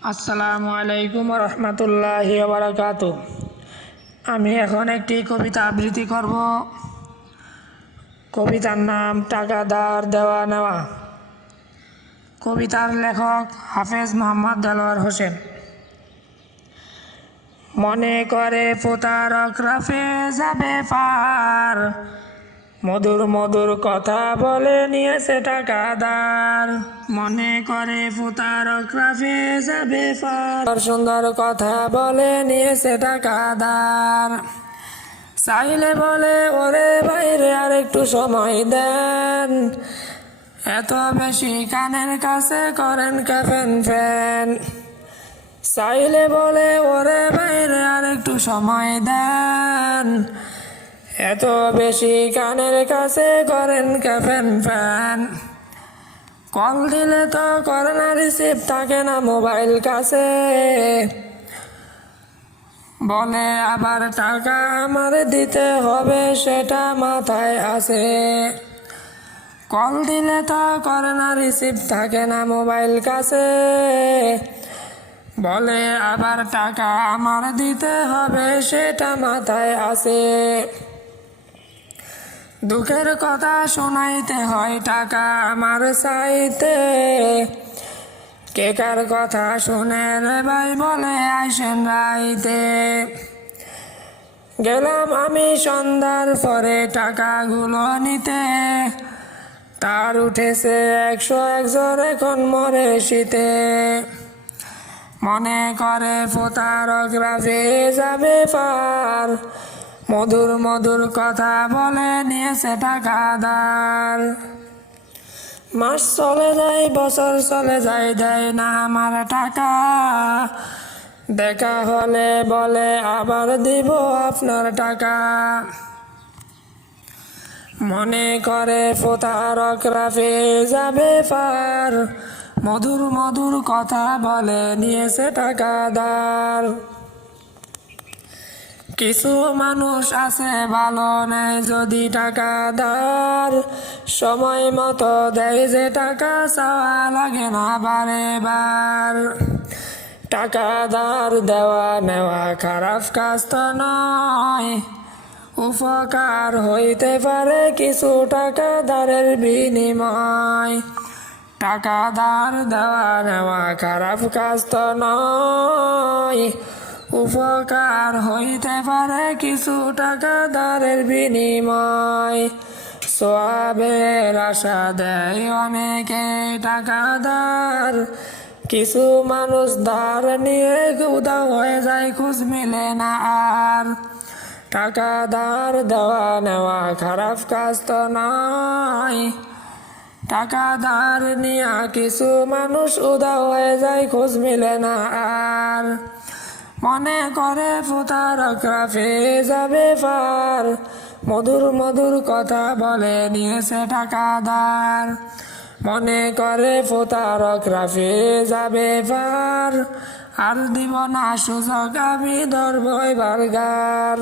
আসসালামু আলাইকুম রহমতুল্লাহি ওয়া বারাকাতুহু। আমি এখন একটি কবিতা আবৃত্তি করব। কবিতার নাম টাকা ধার দেওয়া নেওয়া। কবিতার লেখক হাফেজ মোহাম্মদ দেলোয়ার হোসেন। মনে করে প্রতারকরা পেয়ে যাবে পার, মধুর মধুর কথা বলে নিয়েছে টাকা ধার। মনে করে প্রতারকরা পেয়ে যাবে পার, সুন্দর কথা বলে নিয়েছে টাকা ধার। চাইলে বলে ওরে বাইরে আর একটু সময় দেন, এত বেশি কানের কাছে করেন কাফেন ফ্যান। চাইলে বলে ওরে বাইরে আর একটু সময় দেন, এত বেশি কানের কাছে করেন কাফেন ফ্যান। কল দিলে তো করে না রিসিভ, থাকে না মোবাইল কাছে, বলে আবার টাকা আমার দিতে হবে সেটা মাথায় আছে। কল দিলে তো করে না রিসিভ, থাকে না মোবাইল কাছে, বলে আবার টাকা আমার দিতে হবে সেটা মাথায় আছে। দুঃখের কথা শোনাইতে হয় টাকা আমার চাইতে, কে কার কথা শুনে রে ভাই বলে আইসেন রাইতে। গেলাম আমি সন্ধ্যার পরে টাকাগুলো নিতে, তার উঠেছে 101 জ্বর এখন মরে শীতে। মনে করে প্রতারকরা পেয়ে যাবে পার, মধুর মধুর কথা বলে নিয়েছে টাকা ধার। মাস চলে যায় বছর চলে যায়, দেয় না আমার টাকা, দেখা হলে বলে আবার দিব আপনার টাকা। মনে করে প্রতারকরা পেয়ে যাবে পার, মধুর মধুর কথা বলে নিয়েছে টাকা ধার। কিছু মানুষ আছে ভালো নেয় যদি টাকা ধার, সময় মতো দেয় যে টাকা চাওয়া লাগে না বারে বার। টাকা ধার দেওয়া নেওয়া খারাপ কাজ তো নয়, উপকার হইতে পারে কিছু টাকা ধারের বিনিময়। টাকা ধার দেওয়া নেওয়া খারাপ কাজ তো নয়, উপকার হইতে পারে কিছু টাকা ধারের বিনিময়। সওয়াবের আশা দেয় অনেকে টাকা ধার, কিছু মানুষ ধার নিয়ে উধাও হয়ে যায়, খোঁজ মিলে না আর। টাকা ধার দেওয়া নেওয়া খারাপ কাজ তো নয়, টাকা ধার নিয়ে কিছু মানুষ উধাও হয়ে যায়, খোঁজ মিলে না আর। মনে করে প্রতারকরা পেয়ে যাবে পার, মধুর মধুর কথা বলে নিয়েছে টাকা ধার। মনে করে প্রতারকরা পেয়ে যাবে পার, আর দিব না সুযোগ আমি ধরবই বারগার।